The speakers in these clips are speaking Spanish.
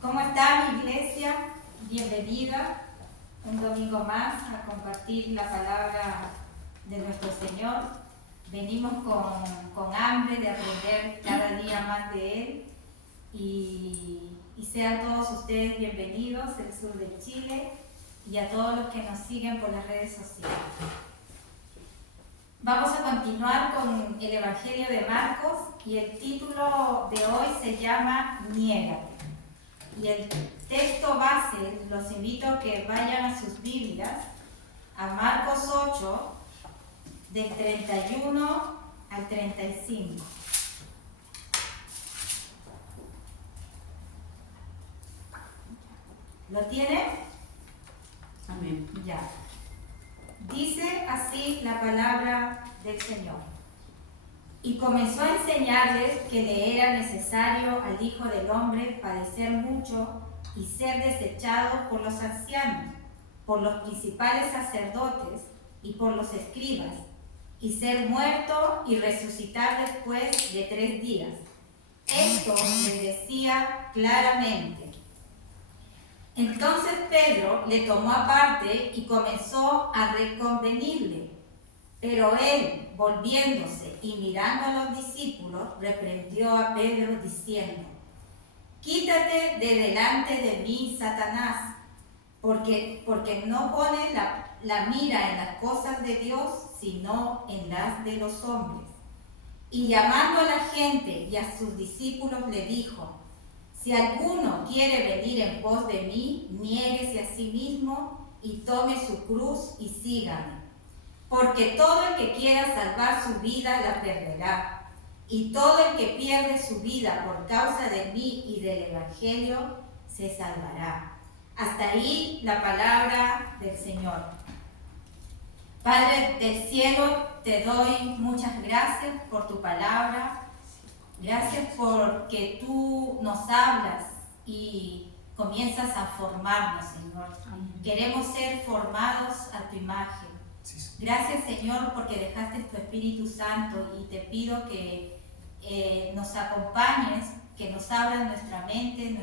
¿Cómo está mi iglesia? Bienvenida un domingo más a compartir la palabra de nuestro Señor. Venimos con hambre de aprender cada día más de Él y sean todos ustedes bienvenidos del sur de Chile y a todos los que nos siguen por las redes sociales. Vamos a continuar con el Evangelio de Marcos y el título de hoy se llama Niégate. Y el texto base, los invito a que vayan a sus Biblias, a Marcos 8, del 31 al 35. ¿Lo tienen? Amén. Ya. Dice así la palabra del Señor. Y comenzó a enseñarles que le era necesario al Hijo del Hombre padecer mucho y ser desechado por los ancianos, por los principales sacerdotes y por los escribas, y ser muerto y resucitar después de 3 días. Esto les decía claramente. Entonces Pedro le tomó aparte y comenzó a reconvenirle. Pero él, volviéndose y mirando a los discípulos, reprendió a Pedro diciendo: Quítate de delante de mí, Satanás, porque no pones la mira en las cosas de Dios, sino en las de los hombres. Y llamando a la gente y a sus discípulos le dijo: Si alguno quiere venir en pos de mí, niéguese a sí mismo y tome su cruz y sígame. Porque todo el que quiera salvar su vida la perderá, y todo el que pierde su vida por causa de mí y del Evangelio se salvará. Hasta ahí la palabra del Señor. Padre del cielo, te doy muchas gracias por tu palabra. Gracias porque tú nos hablas y comienzas a formarnos, Señor. Queremos ser formados a tu imagen. Gracias, Señor, porque dejaste tu Espíritu Santo y te pido que nos acompañes, que nos abras nuestra mente,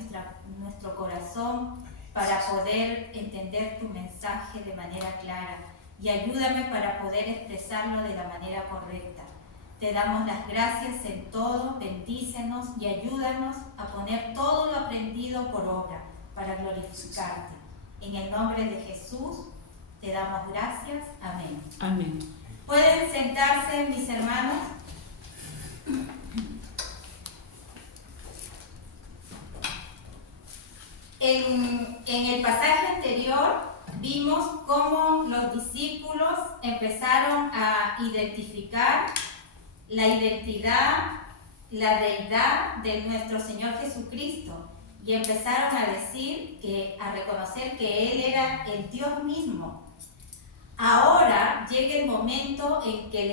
nuestro corazón para poder entender tu mensaje de manera clara y ayúdame para poder expresarlo de la manera correcta. Te damos las gracias en todo, bendícenos y ayúdanos a poner todo lo aprendido por obra para glorificarte. En el nombre de Jesús te damos gracias. Amén. Amén. ¿Pueden sentarse, mis hermanos? En el pasaje anterior vimos cómo los discípulos empezaron a identificar la identidad, la deidad de nuestro Señor Jesucristo y empezaron a decir, a reconocer que Él era el Dios mismo. Ahora llega el momento en que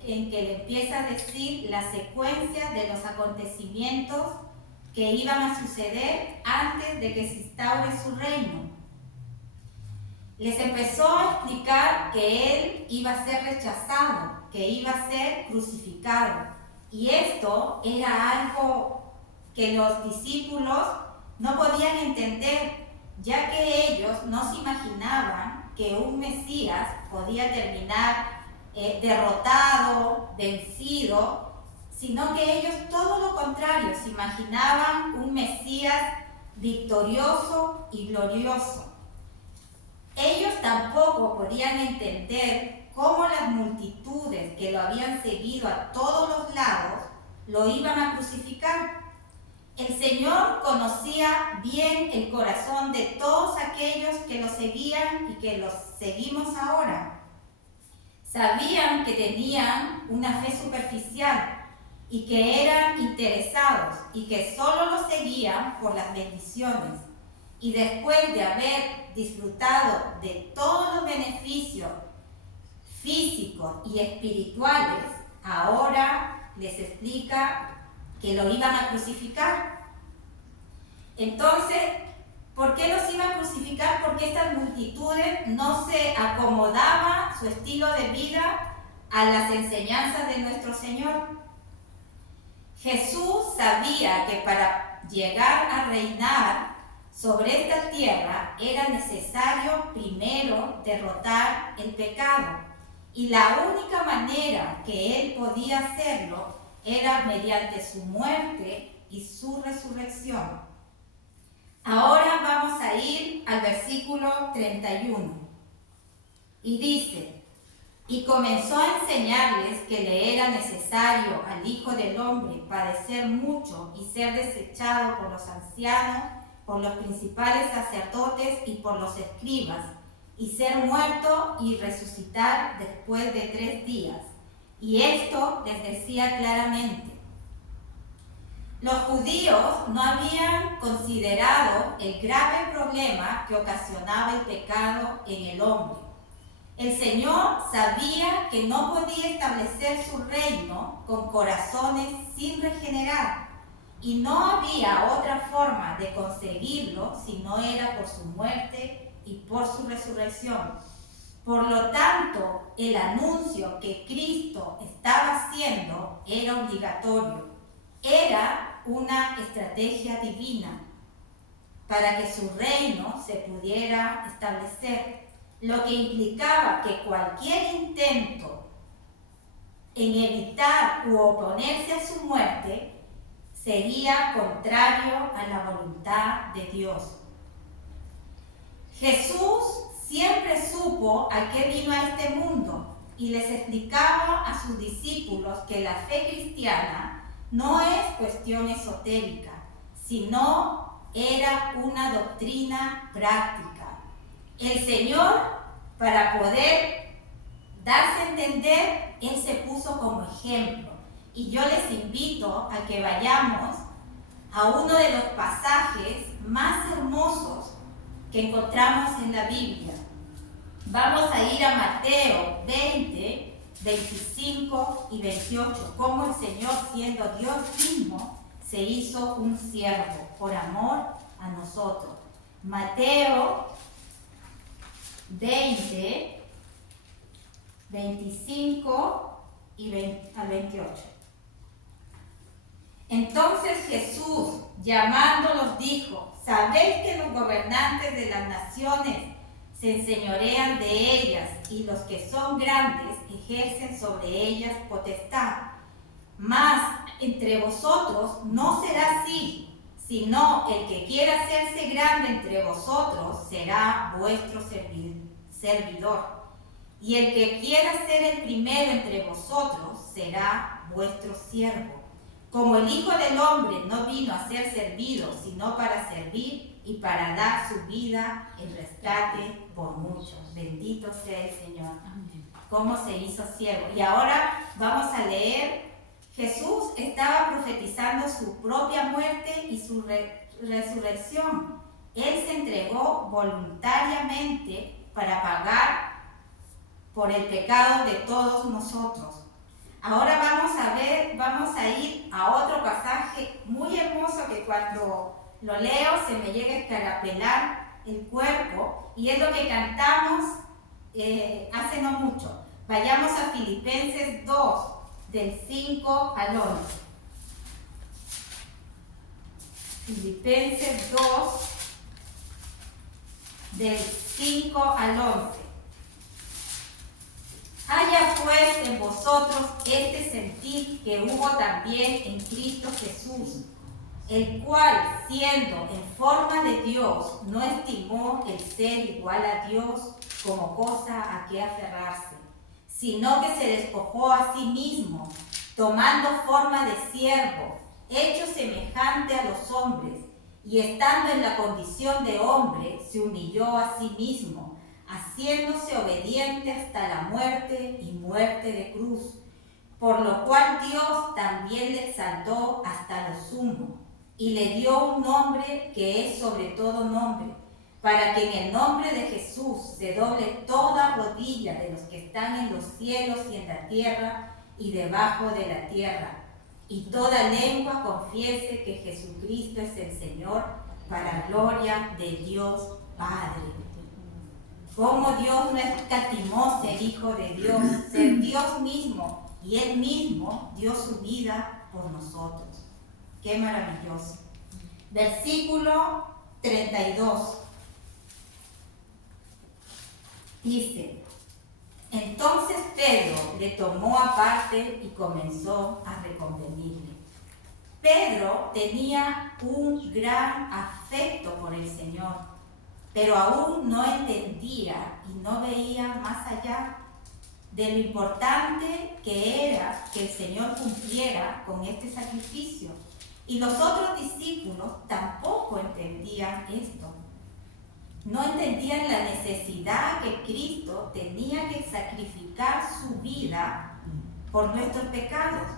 le empieza a decir la secuencia de los acontecimientos que iban a suceder antes de que se instaure su reino. Les empezó a explicar que Él iba a ser rechazado, que iba a ser crucificado. Y esto era algo que los discípulos no podían entender, ya que ellos no se imaginaban que un Mesías podía terminar derrotado, vencido, sino que ellos todo lo contrario, se imaginaban un Mesías victorioso y glorioso. Ellos tampoco podían entender cómo las multitudes que lo habían seguido a todos los lados lo iban a crucificar. El Señor conocía bien el corazón de todos aquellos que lo seguían y que los seguimos ahora. Sabían que tenían una fe superficial y que eran interesados y que solo lo seguían por las bendiciones. Y después de haber disfrutado de todos los beneficios físicos y espirituales, ahora les explica que lo iban a crucificar. Entonces, ¿por qué los iban a crucificar? Porque estas multitudes no se acomodaban su estilo de vida a las enseñanzas de nuestro Señor. Jesús sabía que para llegar a reinar sobre esta tierra era necesario primero derrotar el pecado, y la única manera que él podía hacerlo era mediante su muerte y su resurrección. Ahora vamos a ir al versículo 31. Y dice: y comenzó a enseñarles que le era necesario al Hijo del Hombre padecer mucho y ser desechado por los ancianos, por los principales sacerdotes y por los escribas, y ser muerto y resucitar después de 3 días. Y esto les decía claramente. Los judíos no habían considerado el grave problema que ocasionaba el pecado en el hombre. El Señor sabía que no podía establecer su reino con corazones sin regenerar, y no había otra forma de conseguirlo si no era por su muerte y por su resurrección. Por lo tanto, el anuncio que Cristo estaba haciendo era obligatorio. Era una estrategia divina para que su reino se pudiera establecer, lo que implicaba que cualquier intento en evitar u oponerse a su muerte sería contrario a la voluntad de Dios. Jesús siempre supo a qué vino a este mundo y les explicaba a sus discípulos que la fe cristiana no es cuestión esotérica, sino era una doctrina práctica. El Señor, para poder darse a entender, Él se puso como ejemplo. Y yo les invito a que vayamos a uno de los pasajes más hermosos que encontramos en la Biblia. Vamos a ir a Mateo 20, 25 y 28, cómo el Señor, siendo Dios mismo, se hizo un siervo por amor a nosotros. Mateo 20, 25 y al 28. Entonces Jesús, llamándolos, dijo: ¿sabéis que los gobernantes de las naciones se enseñorean de ellas, y los que son grandes ejercen sobre ellas potestad? Mas entre vosotros no será así, sino el que quiera hacerse grande entre vosotros será vuestro servidor. Y el que quiera ser el primero entre vosotros será vuestro siervo. Como el Hijo del Hombre no vino a ser servido, sino para servir y para dar su vida en rescate por muchos. Bendito sea el Señor. Amén. Cómo se hizo siervo. Y ahora vamos a leer. Jesús estaba profetizando su propia muerte y su resurrección. Él se entregó voluntariamente para pagar por el pecado de todos nosotros. Ahora vamos a ir a otro pasaje muy hermoso que cuando lo leo se me llega a escarapelar el cuerpo, y es lo que cantamos hace no mucho. Vayamos a Filipenses 2, del 5 al 11. Filipenses 2, del 5 al 11. Haya pues en vosotros este sentir que hubo también en Cristo Jesús, el cual, siendo en forma de Dios, no estimó el ser igual a Dios como cosa a que aferrarse, sino que se despojó a sí mismo, tomando forma de siervo, hecho semejante a los hombres, y estando en la condición de hombre, se humilló a sí mismo, haciéndose obediente hasta la muerte y muerte de cruz, por lo cual Dios también le exaltó hasta lo sumo, y le dio un nombre que es sobre todo nombre, para que en el nombre de Jesús se doble toda rodilla de los que están en los cielos y en la tierra y debajo de la tierra, y toda lengua confiese que Jesucristo es el Señor, para gloria de Dios Padre. Como Dios no escatimó ser Hijo de Dios, ser Dios mismo, y Él mismo dio su vida por nosotros. ¡Qué maravilloso! Versículo 32. Dice: entonces Pedro le tomó aparte y comenzó a reconvenirle. Pedro tenía un gran afecto por el Señor, pero aún no entendía y no veía más allá de lo importante que era que el Señor cumpliera con este sacrificio. Y los otros discípulos tampoco entendían esto. No entendían la necesidad que Cristo tenía que sacrificar su vida por nuestros pecados.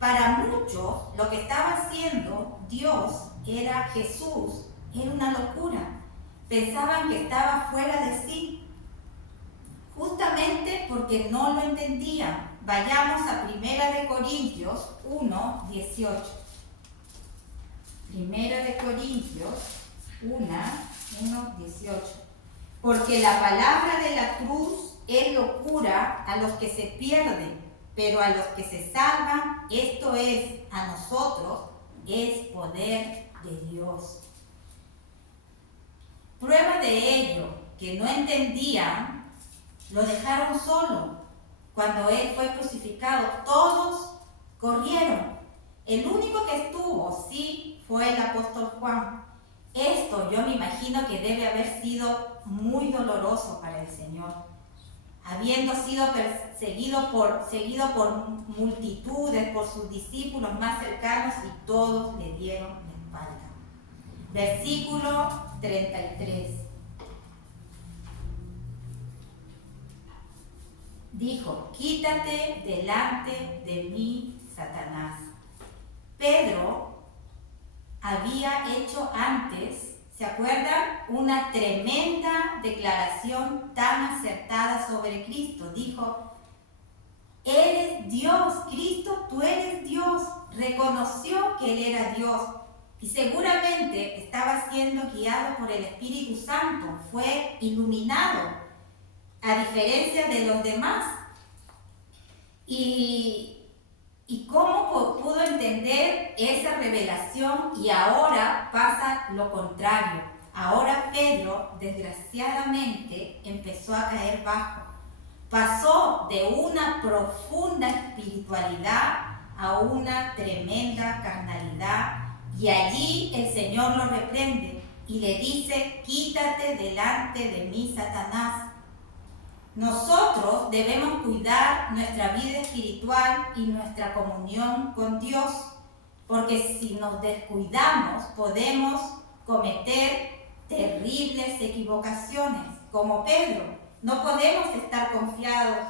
Para muchos, lo que estaba haciendo Dios era Jesús, era una locura. Pensaban que estaba fuera de sí, justamente porque no lo entendían. Vayamos a 1 Corintios 1, 18. 1 Corintios 1, 18. Porque la palabra de la cruz es locura a los que se pierden, pero a los que se salvan, esto es, a nosotros, es poder de Dios. Prueba de ello, que no entendían, lo dejaron solo. Cuando Él fue crucificado, todos corrieron. El único que estuvo, sí, fue el apóstol Juan. Esto yo me imagino que debe haber sido muy doloroso para el Señor, habiendo sido seguido por multitudes, por sus discípulos más cercanos, y todos le dieron la espalda. Versículo 33. Dijo: quítate delante de mí, Satanás. Pedro había hecho antes, ¿se acuerdan? Una tremenda declaración tan acertada sobre Cristo. Dijo: eres Dios, Cristo, tú eres Dios. Reconoció que Él era Dios y seguramente estaba siendo guiado por el Espíritu Santo, fue iluminado, a diferencia de los demás. ¿Y cómo pudo entender esa revelación? Y ahora pasa lo contrario. Ahora Pedro, desgraciadamente, empezó a caer bajo. Pasó de una profunda espiritualidad a una tremenda carnalidad. Y allí el Señor lo reprende y le dice: quítate delante de mí, Satanás. Nosotros debemos cuidar nuestra vida espiritual y nuestra comunión con Dios, porque si nos descuidamos podemos cometer terribles equivocaciones, como Pedro. No podemos estar confiados.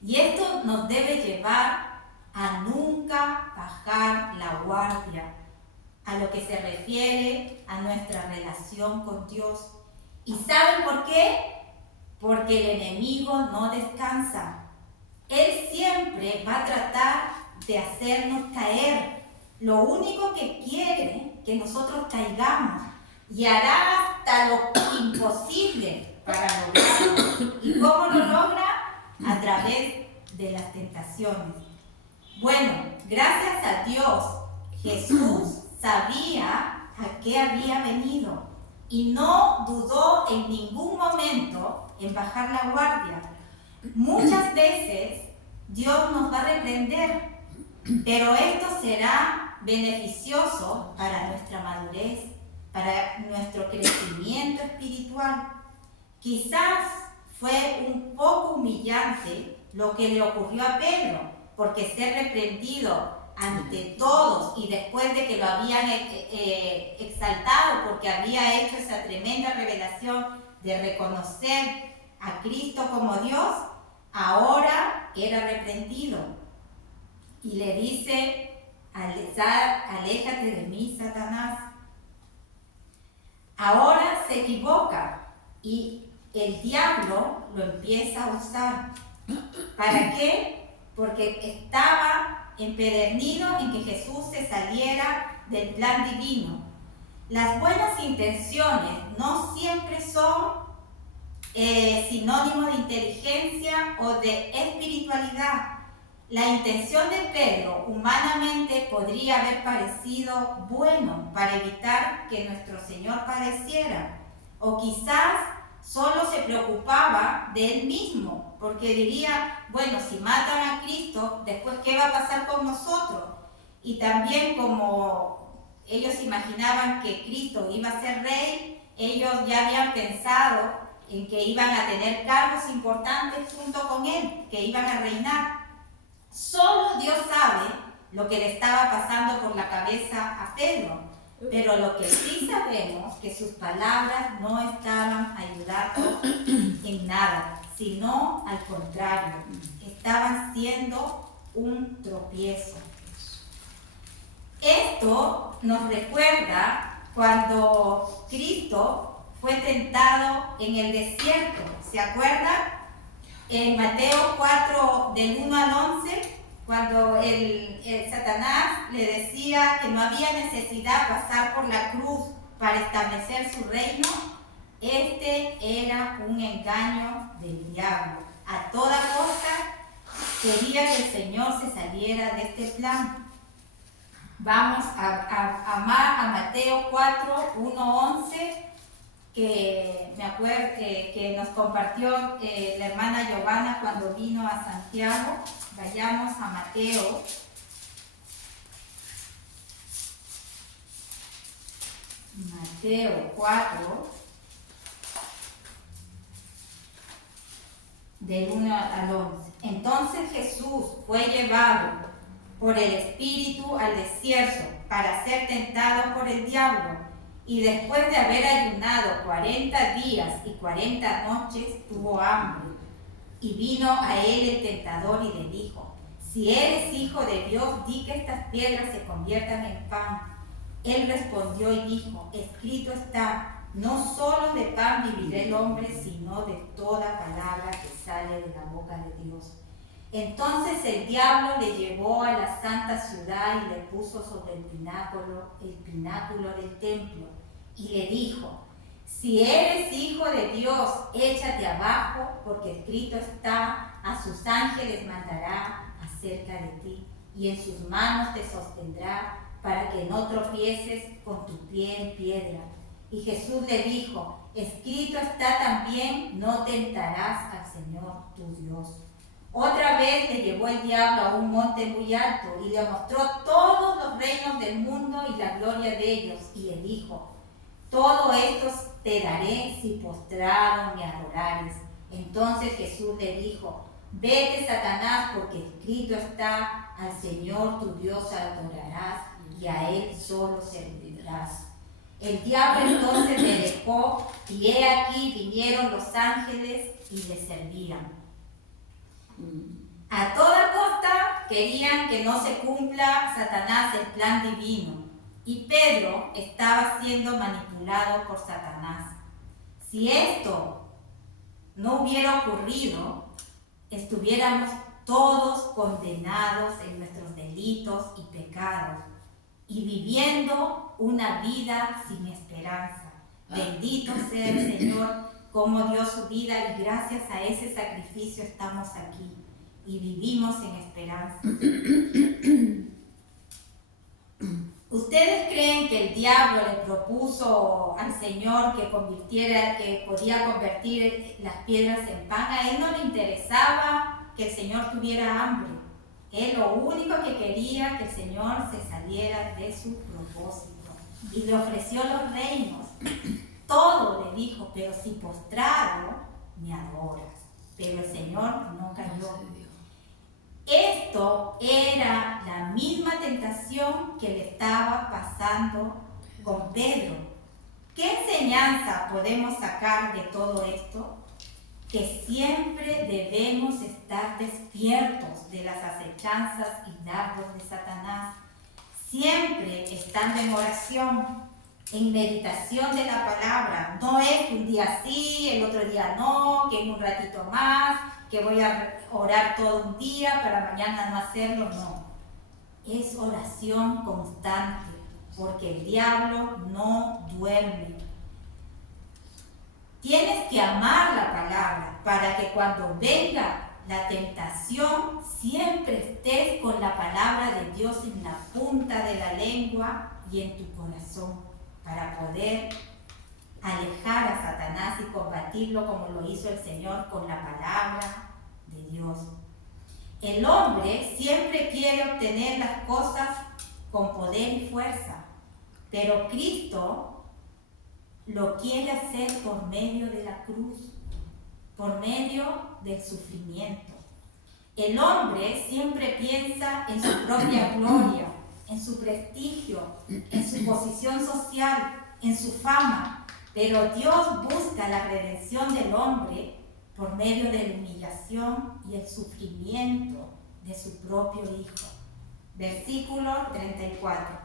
Y esto nos debe llevar a nunca bajar la guardia a lo que se refiere a nuestra relación con Dios. ¿Y saben por qué? Porque el enemigo no descansa. Él siempre va a tratar de hacernos caer. Lo único que quiere es que nosotros caigamos, y hará hasta lo imposible para lograrlo. ¿Y cómo lo logra? A través de las tentaciones. Bueno, gracias a Dios, Jesús sabía a qué había venido y no dudó en ningún momento en bajar la guardia. Muchas veces Dios nos va a reprender, pero esto será beneficioso para nuestra madurez, para nuestro crecimiento espiritual. Quizás fue un poco humillante lo que le ocurrió a Pedro, porque ser reprendido ante todos y después de que lo habían exaltado porque había hecho esa tremenda revelación de reconocer a Cristo como Dios, ahora era reprendido. Y le dice: aléjate de mí, Satanás. Ahora se equivoca y el diablo lo empieza a usar. ¿Para qué? Porque estaba empedernido en que Jesús se saliera del plan divino. Las buenas intenciones no siempre son sinónimo de inteligencia o de espiritualidad. La intención de Pedro humanamente podría haber parecido bueno para evitar que nuestro Señor padeciera, o quizás solo se preocupaba de él mismo, porque diría, bueno, si matan a Cristo, después ¿qué va a pasar con nosotros? Y también como ellos imaginaban que Cristo iba a ser rey, ellos ya habían pensado en que iban a tener cargos importantes junto con él, que iban a reinar. Solo Dios sabe lo que le estaba pasando por la cabeza a Pedro, pero lo que sí sabemos es que sus palabras no estaban ayudando en nada, sino al contrario, estaban siendo un tropiezo. Esto nos recuerda cuando Cristo fue tentado en el desierto, ¿se acuerdan? En Mateo 4, del 1 al 11, cuando el Satanás le decía que no había necesidad de pasar por la cruz para establecer su reino, este era un engaño del diablo. A toda costa quería que el Señor se saliera de este plan. Vamos a Mateo 4, 1, 11, que me acuerdo que nos compartió la hermana Giovanna cuando vino a Santiago. Vayamos a Mateo. Mateo 4, del 1 al 11. Entonces Jesús fue llevado por el Espíritu al desierto para ser tentado por el diablo, y después de haber ayunado 40 días y 40 noches tuvo hambre. Y vino a él el tentador y le dijo: si eres hijo de Dios, di que estas piedras se conviertan en pan. Él respondió y dijo: escrito está, no solo de pan vivirá el hombre, sino de toda palabra que sale de la boca de Dios. Entonces el diablo le llevó a la santa ciudad y le puso sobre el pináculo del templo, y le dijo: si eres hijo de Dios, échate abajo, porque escrito está, a sus ángeles mandará acerca de ti, y en sus manos te sostendrá, para que no tropieces con tu pie en piedra. Y Jesús le dijo: escrito está también, no tentarás al Señor tu Dios. Otra vez le llevó el diablo a un monte muy alto y le mostró todos los reinos del mundo y la gloria de ellos, y le dijo: todo esto te daré si postrado me adorares. Entonces Jesús le dijo: vete, Satanás, porque escrito está, al Señor tu Dios adorarás y a Él solo servirás. El diablo entonces le dejó, y he aquí vinieron los ángeles y le servían. A toda costa querían que no se cumpla Satanás el plan divino, y Pedro estaba siendo manipulado por Satanás. Si esto no hubiera ocurrido, estuviéramos todos condenados en nuestros delitos y pecados y viviendo una vida sin esperanza. Bendito sea el Señor, como dio su vida, y gracias a ese sacrificio estamos aquí y vivimos en esperanza. ¿Ustedes creen que el diablo le propuso al Señor que podía convertir las piedras en pan? A él no le interesaba que el Señor tuviera hambre. Él lo único que quería que el Señor se saliera de su propósito, y le ofreció los reinos. Todo le dijo: pero si postrado me adoras. Pero el Señor no cayó. Esto era la misma tentación que le estaba pasando con Pedro. ¿Qué enseñanza podemos sacar de todo esto? Que siempre debemos estar despiertos de las acechanzas y dardos de Satanás. Siempre estando en oración, en meditación de la palabra. No es que un día sí, el otro día no, que en un ratito más, que voy a orar todo un día para mañana no hacerlo. No, es oración constante, porque el diablo no duerme. Tienes que amar la palabra para que cuando venga la tentación, siempre estés con la palabra de Dios en la punta de la lengua y en tu corazón, para poder alejar a Satanás y combatirlo como lo hizo el Señor con la palabra de Dios. El hombre siempre quiere obtener las cosas con poder y fuerza, pero Cristo lo quiere hacer por medio de la cruz, por medio del sufrimiento. El hombre siempre piensa en su propia gloria, en su prestigio, en su posición social, en su fama, pero Dios busca la redención del hombre por medio de la humillación y el sufrimiento de su propio Hijo. Versículo 34.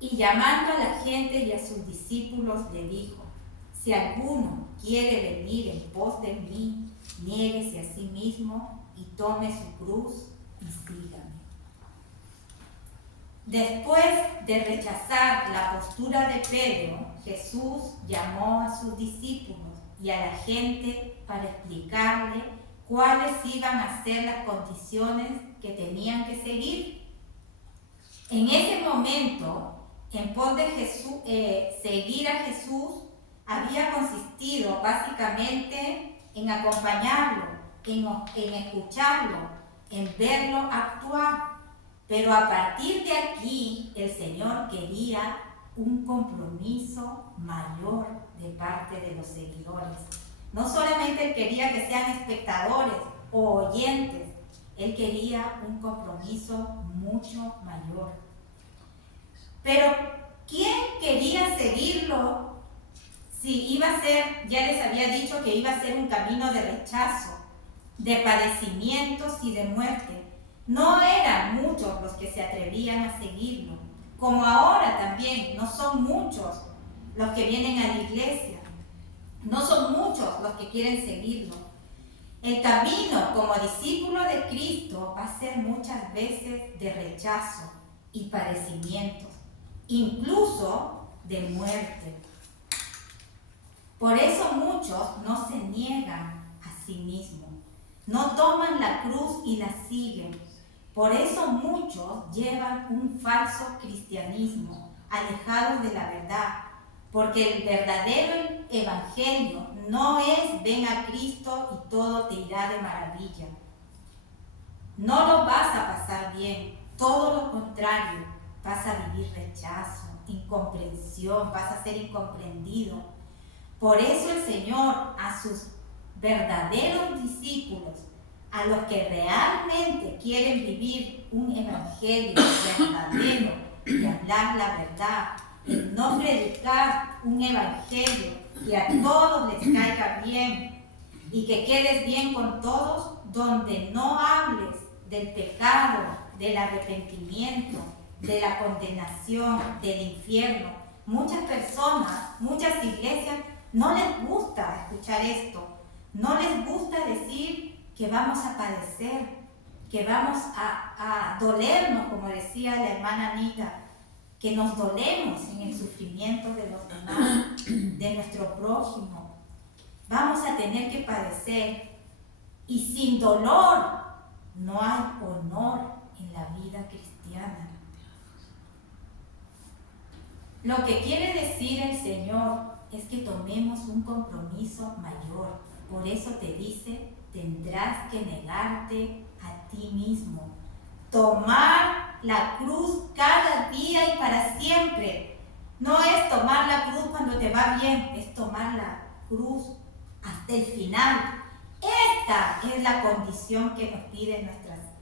Y llamando a la gente y a sus discípulos le dijo: si alguno quiere venir en pos de mí, niéguese a sí mismo y tome su cruz y sígame. Después de rechazar la postura de Pedro, Jesús llamó a sus discípulos y a la gente para explicarle cuáles iban a ser las condiciones que tenían que seguir. En ese momento, en pos de Jesús, seguir a Jesús había consistido básicamente en acompañarlo, en escucharlo, en verlo actuar. Pero a partir de aquí, el Señor quería un compromiso mayor de parte de los seguidores. No solamente Él quería que sean espectadores o oyentes, Él quería un compromiso mucho mayor. Pero, ¿quién quería seguirlo si iba a ser, ya les había dicho que iba a ser un camino de rechazo, de padecimientos y de muerte? No eran muchos los que se atrevían a seguirlo, como ahora también no son muchos los que vienen a la iglesia, no son muchos los que quieren seguirlo. El camino como discípulo de Cristo va a ser muchas veces de rechazo y padecimientos, incluso de muerte. Por eso muchos no se niegan a sí mismos, no toman la cruz y la siguen. Por eso muchos llevan un falso cristianismo, alejados de la verdad, porque el verdadero evangelio no es ven a Cristo y todo te irá de maravilla. No lo vas a pasar bien, todo lo contrario, vas a vivir rechazo, incomprensión, vas a ser incomprendido. Por eso el Señor a sus verdaderos discípulos, a los que realmente quieren vivir un evangelio verdadero y hablar la verdad, y no predicar un evangelio que a todos les caiga bien y que quedes bien con todos, donde no hables del pecado, del arrepentimiento, de la condenación, del infierno. Muchas personas, muchas iglesias no les gusta escuchar esto, no les gusta decir que vamos a padecer, que vamos a dolernos, como decía la hermana Anita, que nos dolemos en el sufrimiento de los demás, de nuestro prójimo. Vamos a tener que padecer, y sin dolor no hay honor en la vida cristiana. Lo que quiere decir el Señor es que tomemos un compromiso mayor. Por eso te dice: tendrás que negarte a ti mismo, tomar la cruz cada día y para siempre. No es tomar la cruz cuando te va bien, es tomar la cruz hasta el final. Esta es la condición que nos pide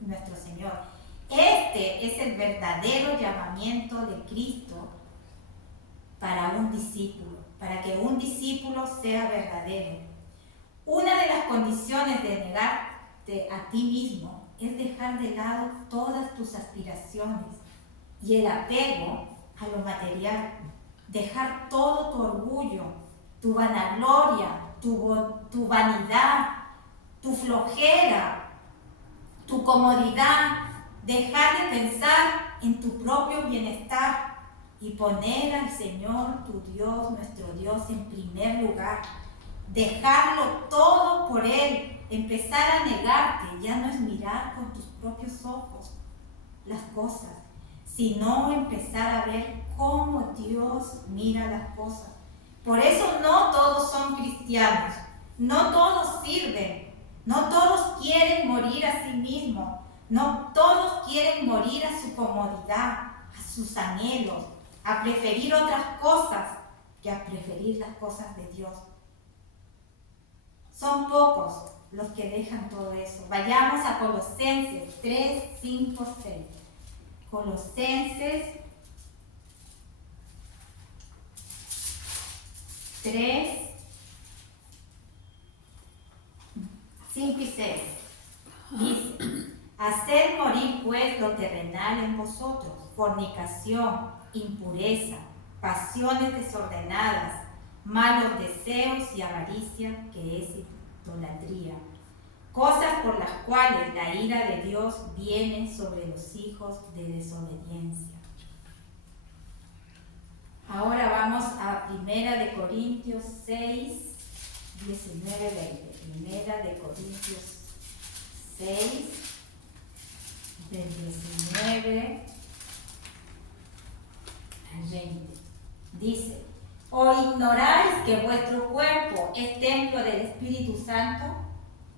nuestro Señor. Este es el verdadero llamamiento de Cristo para un discípulo, para que un discípulo sea verdadero. Una de las condiciones de negarte a ti mismo es dejar de lado todas tus aspiraciones y el apego a lo material. Dejar todo tu orgullo, tu vanagloria, tu vanidad, tu flojera, tu comodidad. Dejar de pensar en tu propio bienestar y poner al Señor, tu Dios, nuestro Dios, en primer lugar. dejarlo todo por Él, empezar a negarte, ya no es mirar con tus propios ojos las cosas, sino empezar a ver cómo Dios mira las cosas. Por eso no todos son cristianos, no todos sirven, no todos quieren morir a sí mismos, no todos quieren morir a su comodidad, a sus anhelos, a preferir otras cosas que a preferir las cosas de Dios. Son pocos los que dejan todo eso. Vayamos a Colosenses 3, 5, 6. Colosenses 3, 5 y 6. Dice: haced morir pues lo terrenal en vosotros, fornicación, impureza, pasiones desordenadas, malos deseos y avaricia, que es idolatría, cosas por las cuales la ira de Dios viene sobre los hijos de desobediencia. Ahora vamos a 1 de Corintios 6, 19, 20. 1 de Corintios 6, del 19 al 20. Dice: ¿o ignoráis que vuestro cuerpo es templo del Espíritu Santo,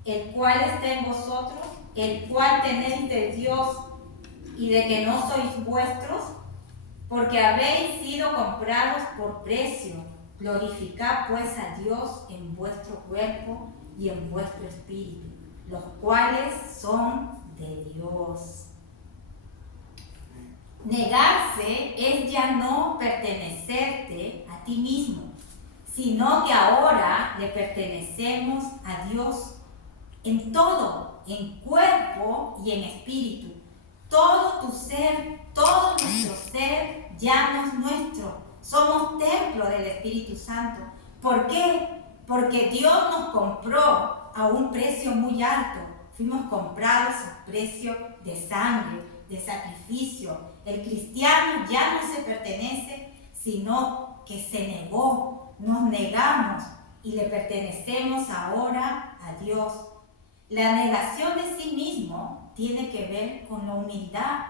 el cual está en vosotros, el cual tenéis de Dios, y de que no sois vuestros? Porque habéis sido comprados por precio. Glorificad pues a Dios en vuestro cuerpo y en vuestro espíritu, los cuales son de Dios. Negarse es ya no pertenecerte a ti mismo, sino que ahora le pertenecemos a Dios en todo, en cuerpo y en espíritu. Todo tu ser, todo nuestro ser ya no es nuestro. Somos templo del Espíritu Santo. ¿Por qué? Porque Dios nos compró a un precio muy alto. Fuimos comprados a precio de sangre, de sacrificio. El cristiano ya no se pertenece, sino que se negó. Nos negamos y le pertenecemos ahora a Dios. La negación de sí mismo tiene que ver con la humildad,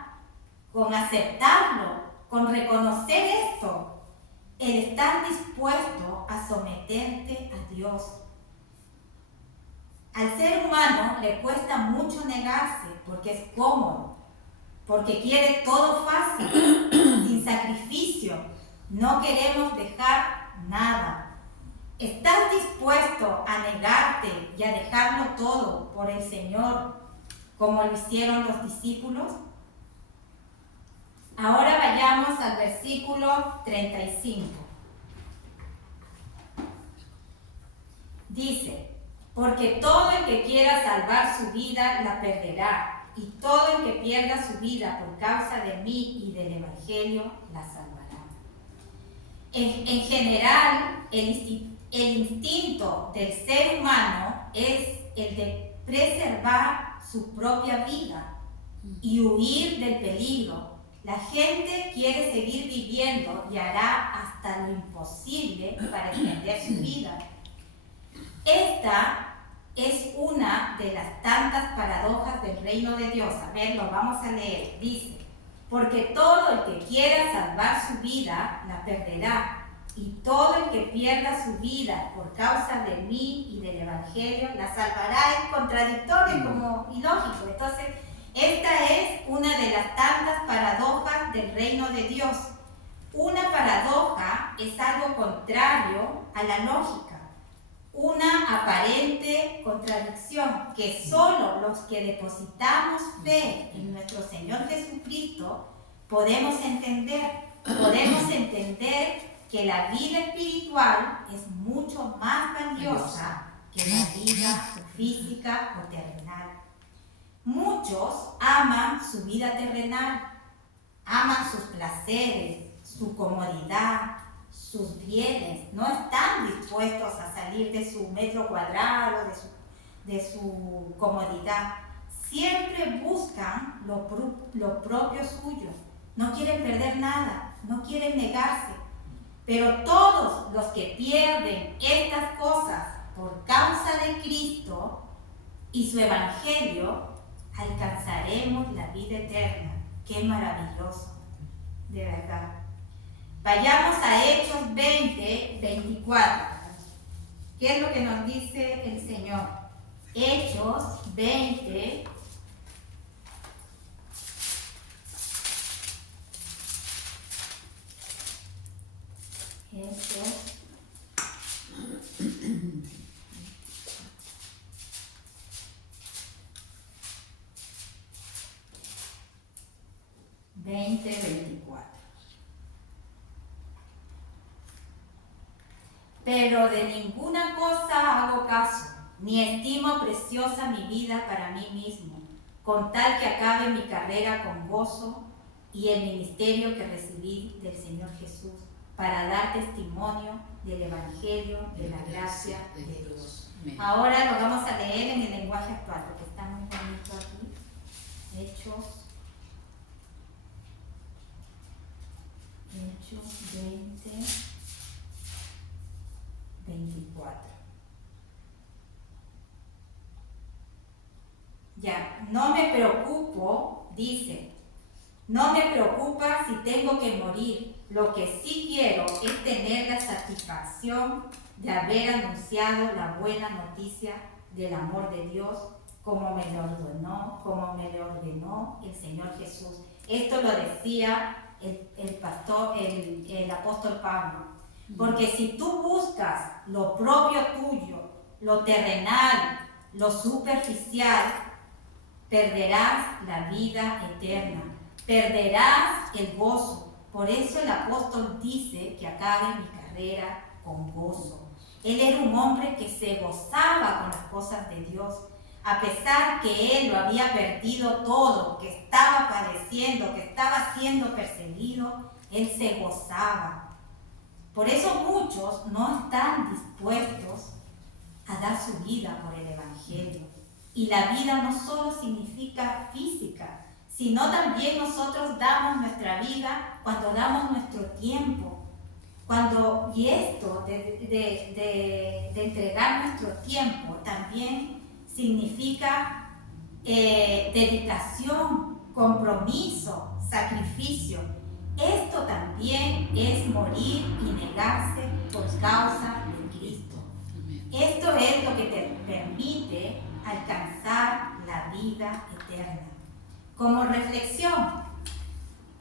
con aceptarlo, con reconocer esto. El estar dispuesto a someterte a Dios. Al ser humano le cuesta mucho negarse porque es cómodo, porque quiere todo fácil, sin sacrificio. No queremos dejar nada. ¿Estás dispuesto a negarte y a dejarlo todo por el Señor, como lo hicieron los discípulos? Ahora vayamos al versículo 35. Dice: porque todo el que quiera salvar su vida la perderá, y todo el que pierda su vida por causa de mí y del Evangelio la salvará. En general, el instinto del ser humano es el de preservar su propia vida y huir del peligro. La gente quiere seguir viviendo y hará hasta lo imposible para extender su vida. Esta es una de las tantas paradojas del reino de Dios. A ver, lo vamos a leer. Dice: porque todo el que quiera salvar su vida la perderá, y todo el que pierda su vida por causa de mí y del Evangelio la salvará. Es contradictorio, como ilógico. Entonces, esta es una de las tantas paradojas del reino de Dios. Una paradoja es algo contrario a la lógica, una aparente contradicción que solo los que depositamos fe en nuestro Señor Jesucristo podemos entender. Podemos entender que la vida espiritual es mucho más valiosa que la vida física o terrenal. Muchos aman su vida terrenal, aman sus placeres, su comodidad, sus bienes. No están dispuestos a salir de su metro cuadrado, de su comodidad. Siempre buscan lo propio suyo. No quieren perder nada, no quieren negarse. Pero todos los que pierden estas cosas por causa de Cristo y su evangelio, alcanzaremos la vida eterna. ¡Qué maravilloso! De verdad. Vayamos a Hechos 20, 24. ¿Qué es lo que nos dice el Señor? Hechos 20, Hechos 20, 24. Pero de ninguna cosa hago caso, ni estimo preciosa mi vida para mí mismo, con tal que acabe mi carrera con gozo y el ministerio que recibí del Señor Jesús, para dar testimonio del Evangelio de la gracia de Dios. Ahora lo vamos a leer en el lenguaje actual, porque está muy bonito aquí. Hechos 20, 24. Ya, no me preocupo, dice, no me preocupa si tengo que morir. Lo que sí quiero es tener la satisfacción de haber anunciado la buena noticia del amor de Dios como me lo ordenó el Señor Jesús. Esto lo decía el apóstol Pablo. Porque si tú buscas lo propio tuyo, lo terrenal, lo superficial, perderás la vida eterna, perderás el gozo. Por eso el apóstol dice que acabe mi carrera con gozo. Él era un hombre que se gozaba con las cosas de Dios, a pesar que él lo había perdido todo, que estaba padeciendo, que estaba siendo perseguido, él se gozaba. Por eso muchos no están dispuestos a dar su vida por el Evangelio. Y la vida no solo significa física, sino también nosotros damos nuestra vida cuando damos nuestro tiempo. Y esto de entregar nuestro tiempo también significa dedicación, compromiso, sacrificio. Esto también es morir y negarse por causa de Cristo. Esto es lo que te permite alcanzar la vida eterna. Como reflexión,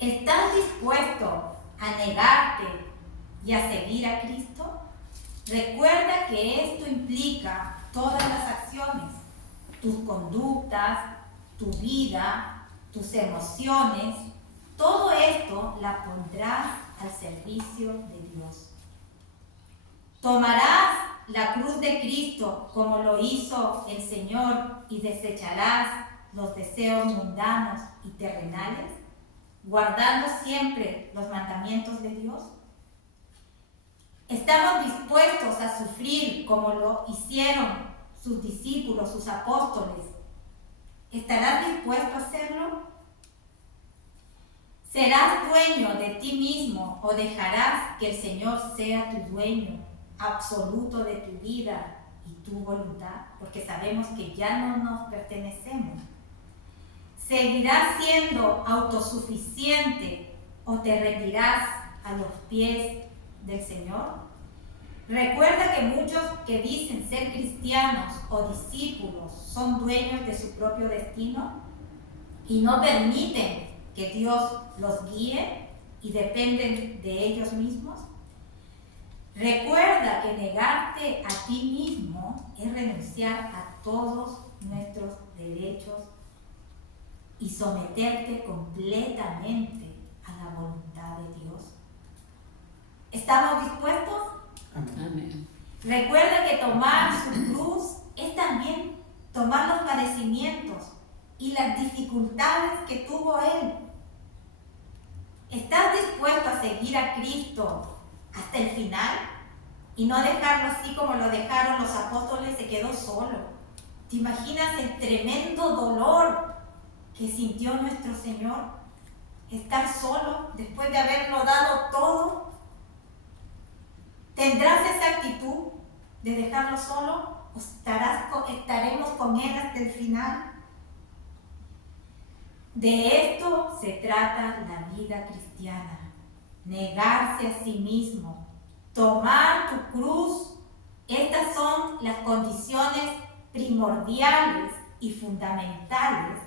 ¿estás dispuesto a negarte y a seguir a Cristo? Recuerda que esto implica todas las acciones, tus conductas, tu vida, tus emociones. Todo esto la pondrás al servicio de Dios. ¿Tomarás la cruz de Cristo como lo hizo el Señor y desecharás los deseos mundanos y terrenales, guardando siempre los mandamientos de Dios? ¿Estamos dispuestos a sufrir como lo hicieron sus discípulos, sus apóstoles? ¿Estarás dispuesto a hacerlo? ¿Serás dueño de ti mismo o dejarás que el Señor sea tu dueño absoluto de tu vida y tu voluntad? Porque sabemos que ya no nos pertenecemos. ¿Seguirás siendo autosuficiente o te rendirás a los pies del Señor? Recuerda que muchos que dicen ser cristianos o discípulos son dueños de su propio destino y no permiten que Dios los guíe y dependen de ellos mismos. Recuerda que negarte a ti mismo es renunciar a todos nuestros derechos y someterte completamente a la voluntad de Dios. ¿Estamos dispuestos? Amén. Recuerda que tomar su cruz es también tomar los padecimientos y las dificultades que tuvo Él. ¿Estás dispuesto a seguir a Cristo hasta el final y no dejarlo así como lo dejaron los apóstoles? Se quedó solo. ¿Te imaginas el tremendo dolor que sintió nuestro Señor? Estar solo después de haberlo dado todo. ¿Tendrás esa actitud de dejarlo solo o estaremos con Él hasta el final? De esto se trata la vida cristiana, negarse a sí mismo, tomar tu cruz. Estas son las condiciones primordiales y fundamentales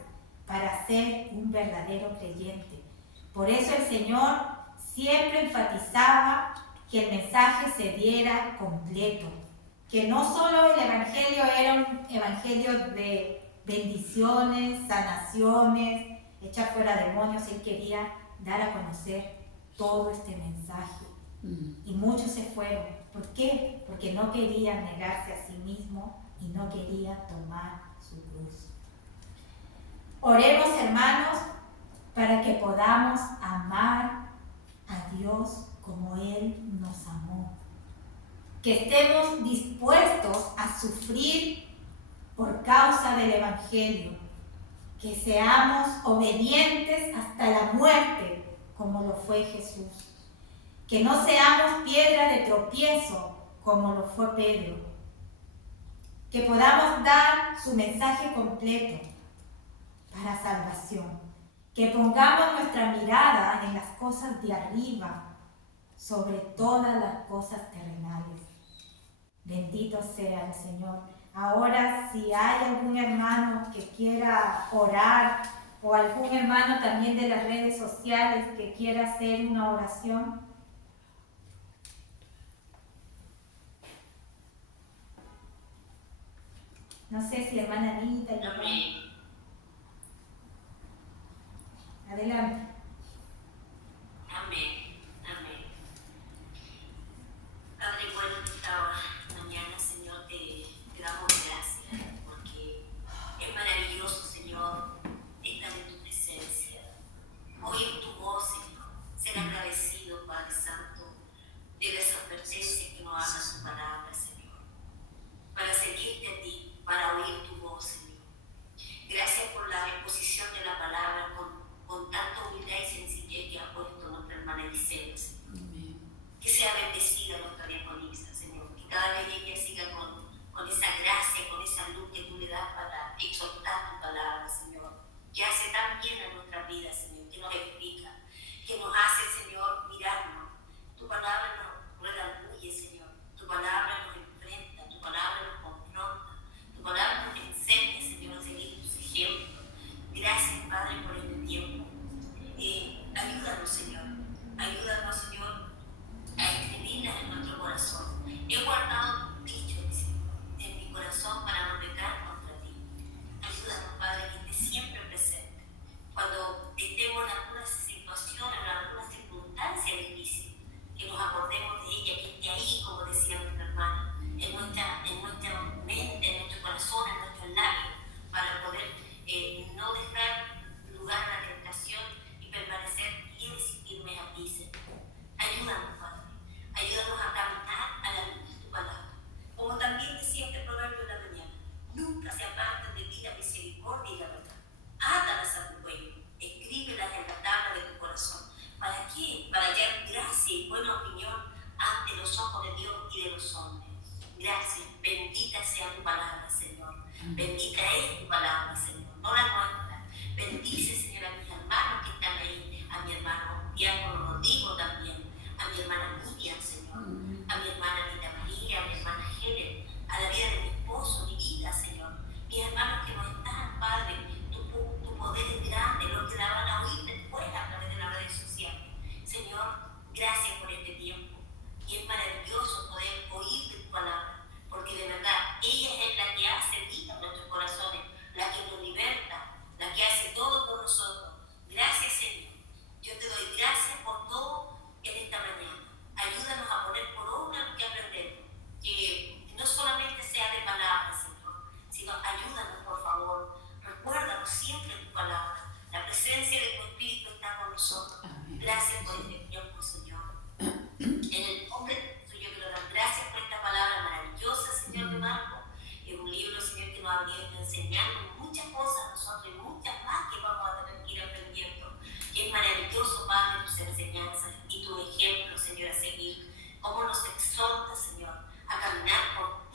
para ser un verdadero creyente. Por eso el Señor siempre enfatizaba que el mensaje se diera completo, que no solo el Evangelio era un evangelio de bendiciones, sanaciones, echar fuera demonios. Él quería dar a conocer todo este mensaje. Y muchos se fueron. ¿Por qué? Porque no querían negarse a sí mismos y no querían tomar su cruz. Oremos, hermanos, para que podamos amar a Dios como Él nos amó. Que estemos dispuestos a sufrir por causa del Evangelio. Que seamos obedientes hasta la muerte, como lo fue Jesús. Que no seamos piedra de tropiezo, como lo fue Pedro. Que podamos dar su mensaje completo para salvación. Que pongamos nuestra mirada en las cosas de arriba, sobre todas las cosas terrenales. Bendito sea el Señor. Ahora, si hay algún hermano que quiera orar o algún hermano también de las redes sociales que quiera hacer una oración. No sé si hermana Anita. Amén. Adelante. Amén. Amén. Padre, bueno, esta mañana, Señor, te damos gracias porque es maravilloso, Señor, estar en tu presencia, oír tu voz, Señor, ser agradecido, Padre Santo, de las advertencias que nos haga su palabra, Señor, para seguirte a ti, para oír tu voz, Señor. Gracias por la exposición de la palabra con tanta humildad y sencillez que ha puesto nuestra hermana Eliseo, Señor. Que sea bendecida nuestra diaconisa, Señor. Que cada vez ella siga con esa gracia, con esa luz que tú le das para exhortar tu palabra, Señor. Que hace tan bien a nuestra vida, Señor. Que nos edifica, que nos hace, Señor, mirarnos. Tu palabra nos redarguye, Señor. Tu palabra nos enfrenta, tu palabra nos confronta. Tu palabra nos enseña, Señor, a seguir tus ejemplos. Gracias, Padre, por este tiempo. Ayúdanos, Señor. Ayúdanos, Señor, a escribirlas en nuestro corazón. He guardado tus dichos, Señor, en mi corazón para no pecar contra ti. Ayúdanos, Padre, que estés siempre presente. Cuando estemos en alguna situación, en alguna circunstancia difícil, que nos acordemos de ella, que esté ahí, como decía nuestra hermana, en nuestra mente, en nuestro corazón, en nuestros labios, para poder no dejar lugar a la tentación y permanecer fieles y firmes a ti, Señor. Ayúdanos, Padre. Ayúdanos a caminar a la luz de tu palabra. Como también decía este proverbio de la mañana, nunca se aparten de ti la misericordia y la verdad. Átalas a tu cuello, escríbelas en la tabla de tu corazón. ¿Para qué? Para hallar gracia y buena opinión ante los ojos de Dios y de los hombres. Gracias. Bendita sea tu palabra, Señor. Bendita es tu palabra, Señor, no la nuestra. Bendice, Señor, a mis hermanos que están ahí, a mi hermano diácono Rodrigo también, a mi hermana Miriam, Señor, a mi hermana Anita María, a mi hermana Helen, a la vida de mi esposo, mi vida, Señor. Mis hermanos que no están, Padre, tu poder es grande, los que la van a oír después a través de las redes sociales. Señor, gracias por este tiempo. Y es maravilloso poder oír de tu palabra, porque de verdad ella es la que hace vida en nuestros corazones, la que nos liberta, la que hace todo por nosotros. Gracias, Señor. Yo te doy gracias por todo en esta mañana. Ayúdanos a poner por obra lo que aprendemos, que no solamente sea de palabras, Señor, sino ayúdanos, por favor. Recuérdanos siempre tu palabra. La presencia de tu Espíritu está con nosotros. Gracias por este tiempo, Señor. En el nombre tuyo quiero dar gracias por esta palabra maravillosa, Señor, de Marco. Es un libro, Señor, que nos ha venido enseñando muchas cosas a nosotros y muchas más que vamos a tener que ir aprendiendo. Que es maravilloso, Padre, tus enseñanzas y tu ejemplo, Señor, a seguir. Cómo nos exhorta, Señor, a caminar por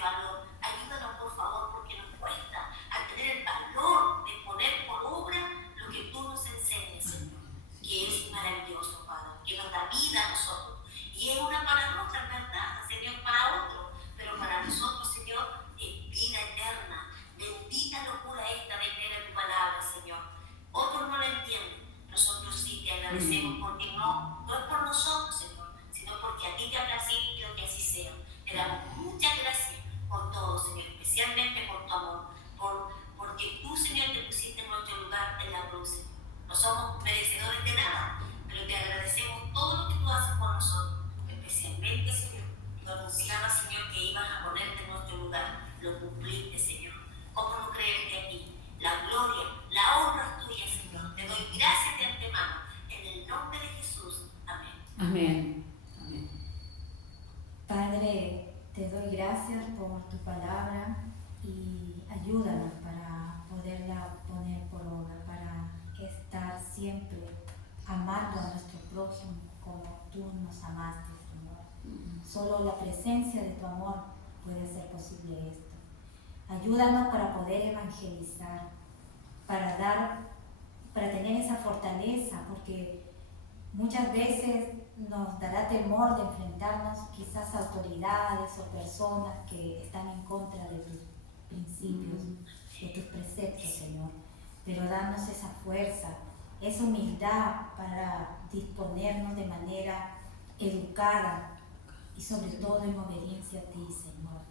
ese valor. Ayúdanos, por favor, porque nos cuesta a tener el valor de poner por obra lo que tú nos enseñas, Señor, que es maravilloso, Padre, que nos da vida a nosotros. Y es una paradoja, ¿verdad, Señor? Para otros, pero para nosotros, Señor, es vida eterna. Bendita locura esta de creer en tu palabra, Señor. Otros no lo entienden. Nosotros sí te agradecemos porque no es por nosotros, Señor, sino porque a ti te ha placido que así sea. Te damos muchas gracias por todo, Señor, especialmente por tu amor, porque tú, Señor, te pusiste en nuestro lugar en la cruz, Señor. No somos merecedores de nada, pero te agradecemos todo lo que tú haces por nosotros. Especialmente, Señor, tú anunciabas, Señor, que ibas a ponerte en nuestro lugar. Lo cumpliste, Señor. ¿Cómo no creerte aquí? La gloria, la honra es tuya, Señor. Te doy gracias de antemano. En el nombre de Jesús. Amén. Amén. Amén. Padre, te doy gracias por tu palabra y ayúdanos para poderla poner por obra, para estar siempre amando a nuestro prójimo como tú nos amaste, Señor. Solo la presencia de tu amor puede hacer posible esto. Ayúdanos para poder evangelizar, para tener esa fortaleza, porque muchas veces nos dará temor de enfrentarnos quizás a autoridades o personas que están en contra de tus principios, de tus preceptos, Señor. Pero danos esa fuerza, esa humildad para disponernos de manera educada y sobre todo en obediencia a ti, Señor.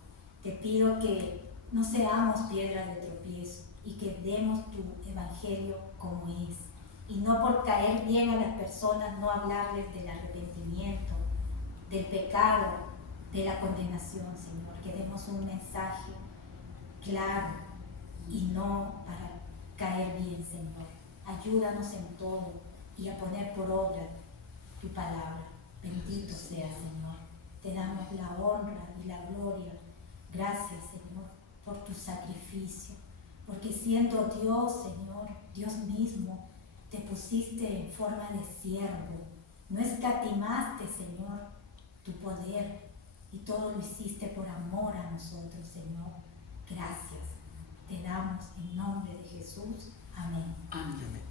Te pido que no seamos piedras de tropiezo y que demos tu evangelio como es. Y no por caer bien a las personas, no hablarles del arrepentimiento, del pecado, de la condenación, Señor. Que demos un mensaje claro y no para caer bien, Señor. Ayúdanos en todo y a poner por obra tu palabra. Bendito sea, Señor. Te damos la honra y la gloria. Gracias, Señor, por tu sacrificio. Porque siendo Dios, Señor, Dios mismo, te pusiste en forma de siervo, no escatimaste, Señor, tu poder y todo lo hiciste por amor a nosotros, Señor. Gracias. Te damos en nombre de Jesús. Amén. Amén.